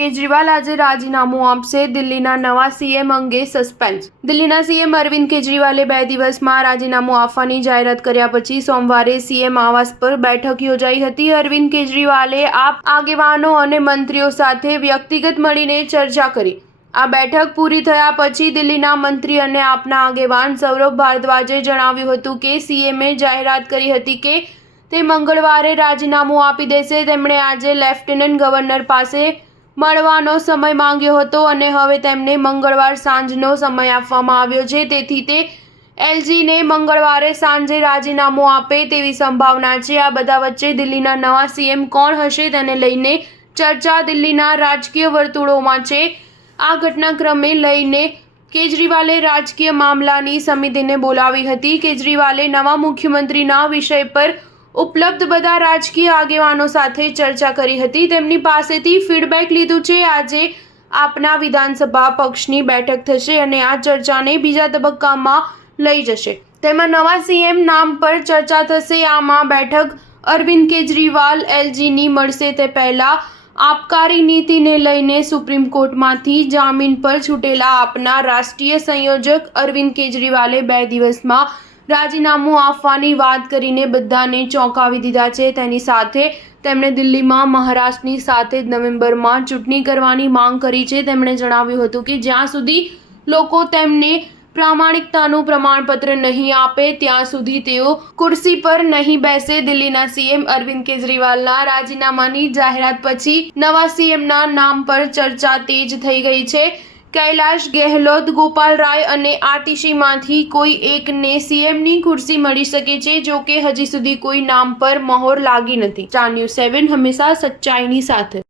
કેજરીવાલ આજે રાજીનામું આપશે. દિલ્હીના નવા સીએમ અંગે સસ્પેન્સ. દિલ્હીના સીએમ અરવિંદ કેજરીવાલે 2 દિવસમાં રાજીનામું આપવાની જાહેરાત કર્યા પછી સોમવારે સીએમ આવાસ પર બેઠક યોજાઈ હતી. અરવિંદ કેજરીવાલે આપ આગેવાનો અને મંત્રીઓ સાથે વ્યક્તિગત મળીને ચર્ચા કરી. આ બેઠક પૂરી થયા પછી દિલ્હીના મંત્રી અને આપના આગેવાન સૌરભ ભારદ્વાજે જણાવ્યું હતું કે સીએમએ જાહેરાત કરી હતી કે તે મંગળવારે રાજીનામું આપી દેશે. તેમણે આજે લેફ્ટનન્ટ ગવર્નર પાસે મળવાનો સમય માંગ્યો હતો અને હવે તેમને મંગળવાર સાંજનો સમય આપવામાં આવ્યો છે. તેથી તે એલજીને મંગળવારે સાંજે રાજીનામું આપે તેવી સંભાવના છે. આ બધા વચ્ચે દિલ્હીના નવા સીએમ કોણ હશે તેને લઈને ચર્ચા દિલ્હીના રાજકીય વર્તુળોમાં છે. આ ઘટનાક્રમને લઈને કેજરીવાલે રાજકીય મામલાની સમિતિને બોલાવી હતી. કેજરીવાલે નવા મુખ્યમંત્રીના વિષય પર ઉપલબ્ધ બધા રાજકીય આગેવાનો સાથે ચર્ચા કરી હતી. તેમની પાસેથી ફીડબેક લીધું છે. આજે આપના વિધાનસભા પક્ષની બેઠક થશે અને આ ચર્ચાને બીજા તબક્કામાં લઈ જશે. તેમાં નવા સીએમ નામ પર ચર્ચા થશે. આમાં બેઠક અરવિંદ કેજરીવાલ એલજીની મળશે તે પહેલા આબકારી નીતિને લઈને સુપ્રીમ કોર્ટમાંથી જામીન પર છૂટેલા આપના રાષ્ટ્રીય સંયોજક અરવિંદ કેજરીવાલે 2 દિવસમાં રાજીનામું આપવાની વાત કરીને બધાને ચોંકાવી દીધા છે. તેની સાથે તેમણે દિલ્હીમાં મહારાષ્ટ્રની સાથે જ નવેમ્બરમાં ચૂંટણી કરવાની માંગ કરી છે. તેમણે જણાવ્યું હતું કે જ્યાં સુધી લોકો તેમને પ્રામાણિકતાનું પ્રમાણપત્ર નહીં આપે ત્યાં સુધી તેઓ ખુરશી પર નહીં બેસે. દિલ્હીના સીએમ અરવિંદ કેજરીવાલના રાજીનામાની જાહેરાત પછી નવા સીએમના નામ પર ચર્ચા તેજ થઈ ગઈ છે. કૈલાશ ગેહલોત, ગોપાલ રાય અને આતિશીમાંથી કોઈ એકને સીએમની ખુરશી મળી શકે છે. જો કે હજી સુધી કોઈ નામ પર મહોર લાગી નથી. સ્ટાર ન્યૂઝ 7 હંમેશા સચ્ચાઈની સાથે.